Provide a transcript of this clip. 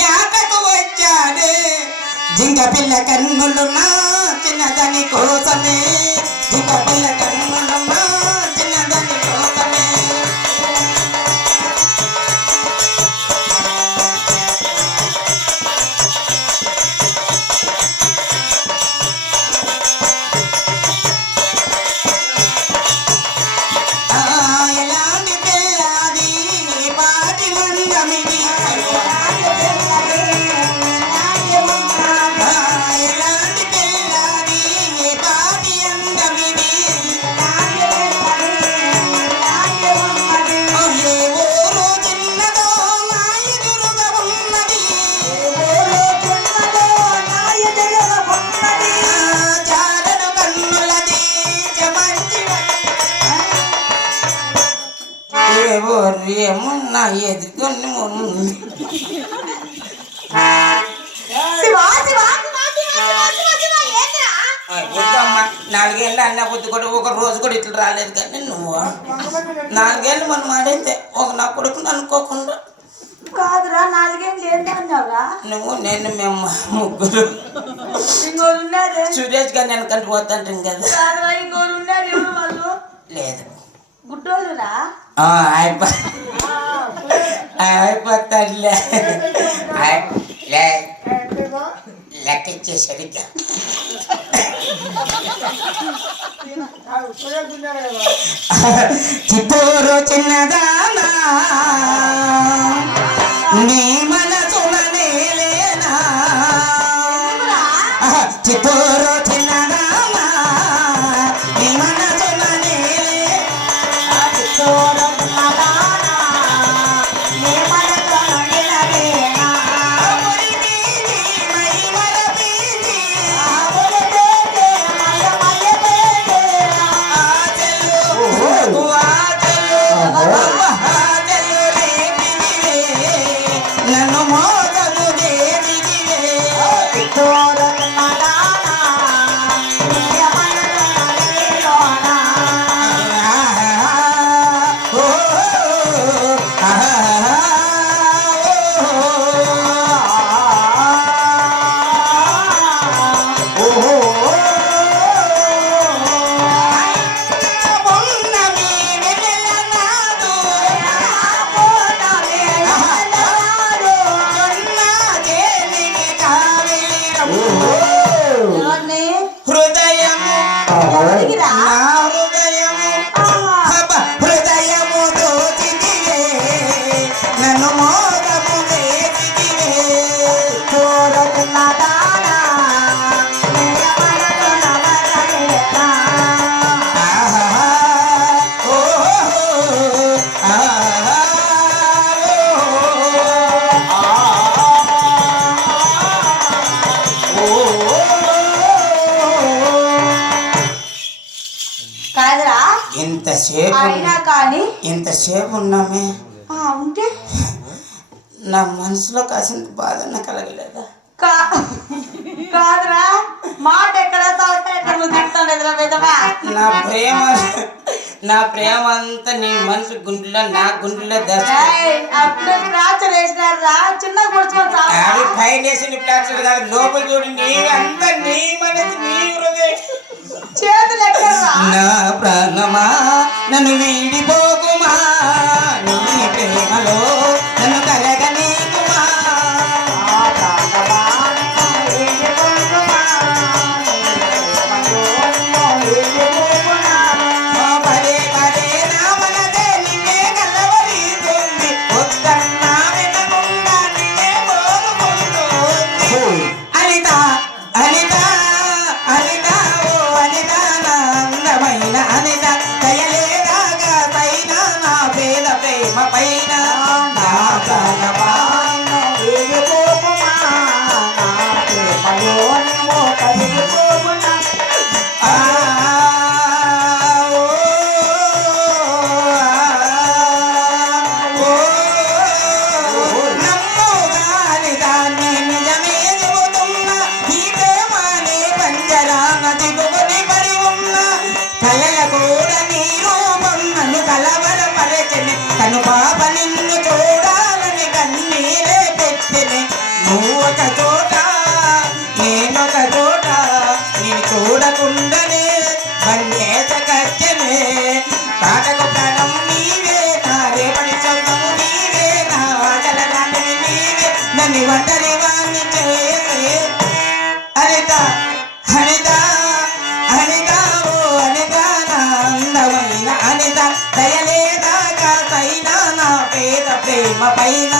యాటకు వచ్చాడే జింక పిల్ల కన్నులున్నా చిన్నదాని కోసమే జింక పిల్ల కన్నులున్నా చిన్నదాని కోసమే ఎలాంటి పిల్లది పాటి మందమిది ఎలాంటి పిల్లది పాటి అందమిది ఏ ఊరు చిన్నదో నా ఎదురుగా ఉన్నది చారను కన్నులది మంచి ఏమన్నా ఎదుర్కొని నాలుగేళ్ళు అన్న బుద్ధి కూడా ఒక రోజు కూడా ఇట్లా రాలేదు కానీ నువ్వు నాలుగేళ్ళు మనం ఆడైతే ఒక నా కొడుకు అనుకోకుండా కాదురా 4 ఏళ్ళు ఏంటన్నావురా నువ్వు నేను మేము ముగ్గురు సురేష్ గారు నేను కంటి పోతాంటాం కదా ఇంకోరు ఉన్నారు ఎవరు వాళ్ళు లేదు గుడ్డోళ్ళురా అయిపోతాడులే లెక్క ఇచ్చేసరిగ్గా చిత్తూరు చిన్నదానా నీ మనసులనే లేనా చిత్తూరు చిన్నదానా నీ మనసులనే చిత్తూరు చిన్నదానా నీ మనసులనే లేనా నన్ను మోదము దేవిదివే హృదయము నా హృదయము హృదయము దోచితివే నన్ను మోదము వేసితివే కాదురా ఇంతసేపు అయినా కానీ ఇంతసేపు ఉన్నామే ఉంటే నా మనసులో కాసింత బాధన కలగలేదా కాదురా మాట ఎక్కడ ఎక్కడ నువ్వు తిడుతుండేదిరా విధవా నా ప్రేమ అంతా నీ మనసు గుండెలో నా గుండెలో అప్పుడు ప్లాస్టర్ వేసినారా చిన్నగా పొడుచుకొని పైన వేసిన ప్లాస్టర్ కాదు లోపల చూడు నీ అంతా నీ మనసు నీ హృదయం చేతులు ఎక్కడరా నా ప్రాణమా నన్ను వీడిపోకుమా నీ ప్రేమలో నన్ను కలగనీకుమా పదే పదే నా మనదే నిన్నే కలవరీతుంది వద్దన్నా వినకుండా నిన్నే కోరుకుంటుంది అనిత అనిత అనిత ఓ అనిత నా అందమైన అనిత దయలేదాగా పైన నా పేద ప్రేమ పైన నా ప్రాణమా కను పాప నిన్ను చూడాలని కన్నీరే నువ్వు ఒక చోట నేనొక చోట నేను చూడకుండానే బందేత కచ్చనే తాటకు ప్రాణం నీవే నా రేపటి చదువు నీవే నా ఆటలగానే నీవే నన్ను ఒంటరి వాణ్ణి చేసే అనిత అనిత అనిత ఓ అనిత నా అందమైన అనిత దయలేదా కాసైనా నా పేద ప్రేమ పైన